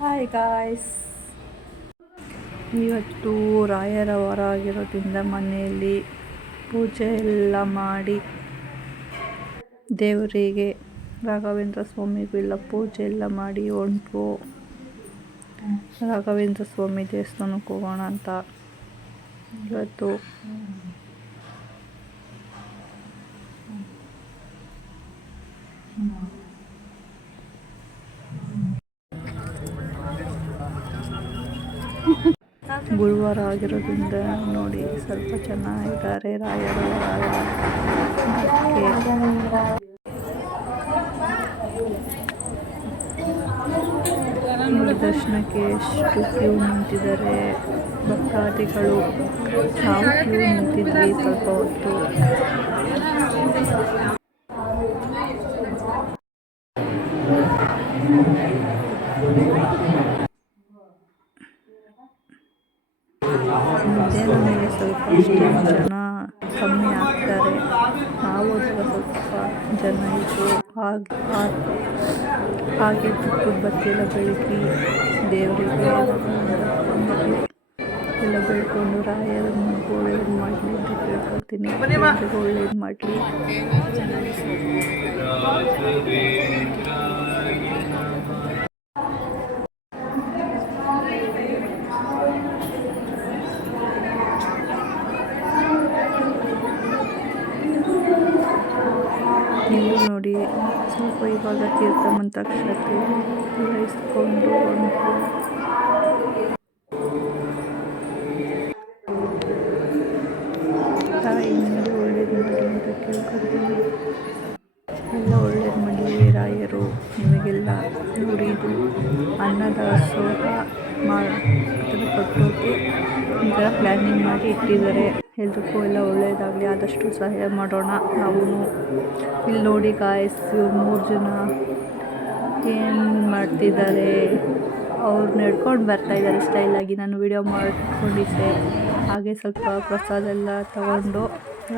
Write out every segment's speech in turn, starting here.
Hi guys, ಇವತ್ತು ರಾಯರ ವಾರ ಆಗಿರೋದ್ರಿಂದ ಮನೆಯಲ್ಲಿ ಪೂಜೆ ಎಲ್ಲ ಮಾಡಿ ದೇವರಿಗೆ ರಾಘವೇಂದ್ರ ಸ್ವಾಮಿಗೂ ಎಲ್ಲ ಪೂಜೆ ಎಲ್ಲ ಮಾಡಿ ಹೊಂಟು ರಾಘವೇಂದ್ರ ಸ್ವಾಮಿ ದೇವಸ್ಥಾನಕ್ಕೆ ಹೋಗೋಣ ಅಂತ. ಇವತ್ತು ಗುರುವಾರ ಆಗಿರೋದ್ರಿಂದ ನೋಡಿ ಸ್ವಲ್ಪ ಚೆನ್ನಾಗಿದ್ದಾರೆ ರಾಯರ ದರ್ಶನಕ್ಕೆ ಎಷ್ಟು ಕ್ಯೂ ನಿಂತಿದ್ದಾರೆ ಭಕ್ತಾದಿಗಳು. ನಾವು ಕ್ಯೂ ನಿಂತಿದ್ವಿ ಸ್ವಲ್ಪ ಹೊತ್ತು. ಮಧ್ಯಾಹ್ನ ಮೇಲೆ ಸ್ವಲ್ಪ ಜನ ಕಮ್ಮಿ ಆಗ್ತಾರೆ. ನಾವು ಸ್ವಲ್ಪ ಜನ ಇದ್ದು ಹಾಗೆ ತುಪ್ಪದ ಬತ್ತಿ ಎಲ್ಲ ಬೆಳಗಿ ದೇವರಿಗೆ ಎಲ್ಲ ಬೆಳ್ಕೊಂಡು ರಾಯರನ್ನು ಒಳ್ಳೇದು ಮಾಡಲಿ ಅಂತ ಕೇಳ್ಕೊಳ್ತೀನಿ. ಒಳ್ಳೇದು ಮಾಡಲಿ. ನೀವು ನೋಡಿ ಸ್ವಲ್ಪ ಇವಾಗ ತೀರ್ಥ ಮಂತ್ರಾಕ್ಷತೆ ಎಲ್ಲ ಇಸ್ಕೊಂಡು ತಾಯಿ ನಿಮಗೆ ಒಳ್ಳೇದು ಮಾಡಿ ಅಂತ ಕೇಳ್ಕೊಳ್ತೀನಿ. ಎಲ್ಲ ಒಳ್ಳೇದು ಮಾಡಲಿ ರಾಯರು ನಿಮಗೆಲ್ಲ. ನೋಡಿ ಇದು ಅನ್ನದಾಸೋಹ ಕಟ್ಟೋಕ್ಕೆ ಈಗ ಪ್ಲ್ಯಾನಿಂಗ್ ಮಾಡಿ ಇಟ್ಟಿದ್ದಾರೆ. ಎಲ್ರಿಗೂ ಎಲ್ಲ ಒಳ್ಳೆಯದಾಗಲಿ, ಆದಷ್ಟು ಸಹಾಯ ಮಾಡೋಣ ನಾವು. ಇಲ್ಲಿ ನೋಡಿ ಗಾಯ್ಸ್, ಇವ್ರು 3 ಜನ ಏನು ಮಾಡ್ತಿದ್ದಾರೆ, ಅವ್ರು ನಡ್ಕೊಂಡು ಬರ್ತಾಯಿದ್ದಾರೆ ಸ್ಟೈಲಾಗಿ. ನಾನು ವಿಡಿಯೋ ಮಾಡ್ಕೊಂಡಿದ್ದೆ. ಹಾಗೆ ಸ್ವಲ್ಪ ಪ್ರಸಾದ ಎಲ್ಲ ತಗೊಂಡು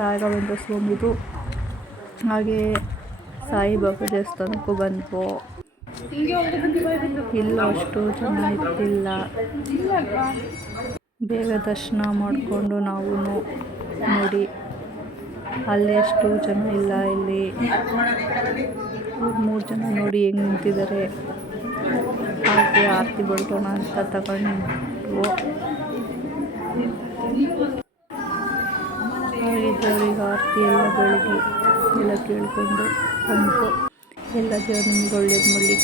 ರಾಘವೇಂದ್ರ ಸ್ವಾಮಿದು ಹಾಗೆ ಸಾಯಿಬಾಬಾ ದೇವಸ್ಥಾನಕ್ಕೂ ಬಂದ್ವು. ಇಲ್ಲೂ ಅಷ್ಟು ಜನ ಇರ್ತಿಲ್ಲ. ಬೇಗ ದರ್ಶನ ಮಾಡಿಕೊಂಡು ನಾವು ನೋಡಿ, ಅಲ್ಲಿ ಅಷ್ಟು ಜನ ಇಲ್ಲ. ಇಲ್ಲಿ 3 ಜನ ನೋಡಿ ಹೆಂಗೆ ನಿಂತಿದ್ದಾರೆ. ಹಾಗೆ ಆರತಿ ಬೆಳ್ಕೋಣ ಅಂತ ತಗೊಂಡು ಹಾಗೆ ದೇವರಿಗೆ ಆರತಿ ಎಲ್ಲ ಬೆಳಗಿ ಎಲ್ಲ ಕೇಳಿಕೊಂಡು ಬಂದು ಎಲ್ಲ ದೇವರು ನಿಮ್ಗೆ ಒಳ್ಳೇದು ಮಾಡಲಿ.